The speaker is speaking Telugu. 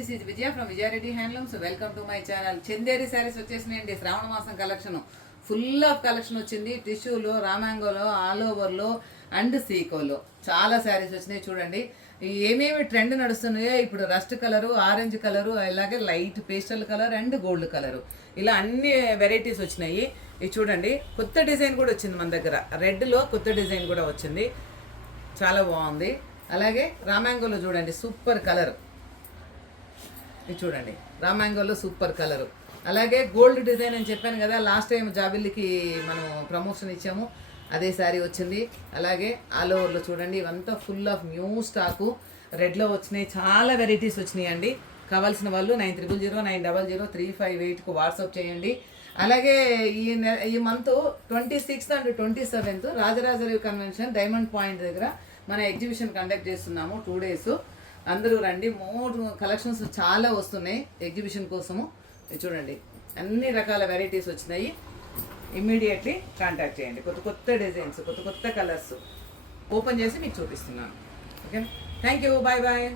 This is Vijaya from Vijaya Reddy handlooms. Welcome to my channel. Chanderi saris వచ్చేసినాయండి. శ్రావణ మాసం కలెక్షన్ ఫుల్ ఆఫ్ కలెక్షన్ వచ్చింది. టిష్యూలో, రామాంగోలో, ఆల్ ఓవర్లో అండ్ సీకోలో చాలా శారీస్ వచ్చినాయి. చూడండి ఏమేమి ట్రెండ్ నడుస్తున్నాయో ఇప్పుడు. రస్ట్ కలరు, ఆరెంజ్ కలరు, అలాగే light pastel colour and gold colour, ఇలా అన్ని వెరైటీస్ వచ్చినాయి. ఇది చూడండి, కొత్త డిజైన్ కూడా వచ్చింది మన దగ్గర. రెడ్లో కొత్త డిజైన్ కూడా వచ్చింది, చాలా బాగుంది. అలాగే రామాంగోలో చూడండి, సూపర్ కలర్. ఇది చూడండి, రామాంగోలో సూపర్ కలరు. అలాగే గోల్డ్ డిజైన్ అని చెప్పాను కదా, లాస్ట్ టైం జాబిల్లికి మనం ప్రమోషన్ ఇచ్చాము, అదే శారీ వచ్చింది. అలాగే ఆల్ ఓవర్లో చూడండి, ఇవంతా ఫుల్ ఆఫ్ న్యూ స్టాకు. రెడ్లో వచ్చినాయి, చాలా వెరైటీస్ వచ్చినాయి అండి. కావాల్సిన వాళ్ళు 9000900358కు వాట్సాప్ చేయండి. అలాగే ఈ మంత్ 26th అండ్ 27th రాజరాజరేవి కన్వెన్షన్ డైమండ్ పాయింట్ దగ్గర మన ఎగ్జిబిషన్ కండక్ట్ చేస్తున్నాము. 2 days. అందరూ రండి. మోర్ కలెక్షన్స్ చాలా వస్తున్నాయి ఎగ్జిబిషన్ కోసము. చూడండి, అన్ని రకాల వెరైటీస్ వచ్చినాయి. ఇమ్మీడియట్లీ కాంటాక్ట్ చేయండి. కొత్త కొత్త డిజైన్స్, కొత్త కొత్త కలర్స్ ఓపెన్ చేసి మీకు చూపిస్తున్నాను. Okay, thank you, bye bye.